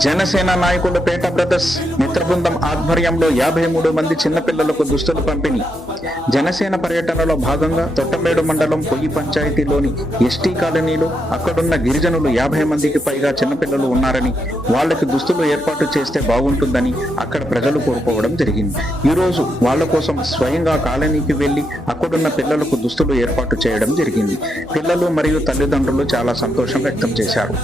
జనసేన నాయకులు పేట బ్రదర్స్ మిత్ర బృందం ఆధ్వర్యంలో యాభై మూడు మంది చిన్నపిల్లలకు దుస్తులు పంపిణీ. జనసేన పర్యటనలో భాగంగా తొట్టమేడు మండలం పొయ్యి పంచాయతీలోని ఎస్టీ కాలనీలో అక్కడున్న గిరిజనులు యాభై మందికి పైగా చిన్నపిల్లలు ఉన్నారని వాళ్ళకి దుస్తులు ఏర్పాటు చేస్తే బాగుంటుందని అక్కడ ప్రజలు కోరుకోవడం జరిగింది. ఈరోజు వాళ్ళ కోసం స్వయంగా కాలనీకి వెళ్ళి అక్కడున్న పిల్లలకు దుస్తులు ఏర్పాటు చేయడం జరిగింది. పిల్లలు మరియు తల్లిదండ్రులు చాలా సంతోషం వ్యక్తం చేశారు.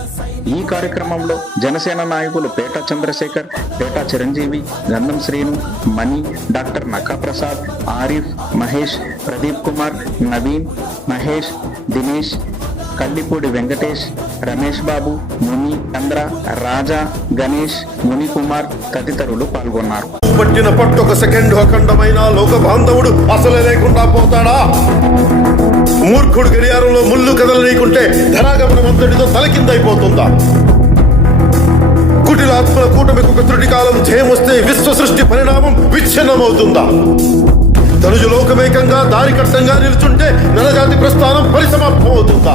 ఈ కార్యక్రమంలో జనసేన నాయకులు పేట చంద్రశేఖర్ పేట చిరంజీవి గంధం శ్రీను మణి డాక్టర్ నక్కా ప్రసాద్ ఆరిఫ్ మహేష్ ప్రదీప్ కుమార్ నవీన్ మహేష్ దినేష్ కల్లిపూడి వెంకటేష్ రమేష్ బాబు ముని చంద్ర రాజా గణేష్ ముని కుమార్ తదితరులు పాల్గొన్నారు. పట్టిన పట్టు ఒక సెకండ్ అఖండమైన లోక బాంధవుడు అసలే లేకుండా పోతాడా? మూర్ఖుడు గడియారంలో ముళ్ళు కదలనీకుంటే ధనాగమనం అంతటితో తలకిందైపోతుందా? కుటిలాత్మల కూటమికి ఒక త్రుటి కాలం జయమొస్తే విశ్వ సృష్టి పరిణామం విచ్ఛిన్నమవుతుందా? తనుజు లోకమేకంగా దారికట్టంగా నిలుచుంటే నలజాతి ప్రస్థానం పరిసమాప్తం అవుతుందా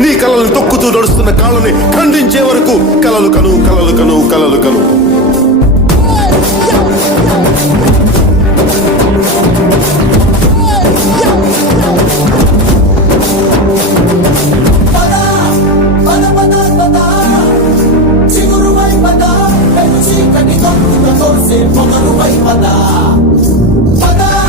నీ కలలను తొక్కుతూ నడుస్తున్న కాళ్ళని ఖండించే వరకు కలలు కను కలలు కను కలలు కను. పదా. పద.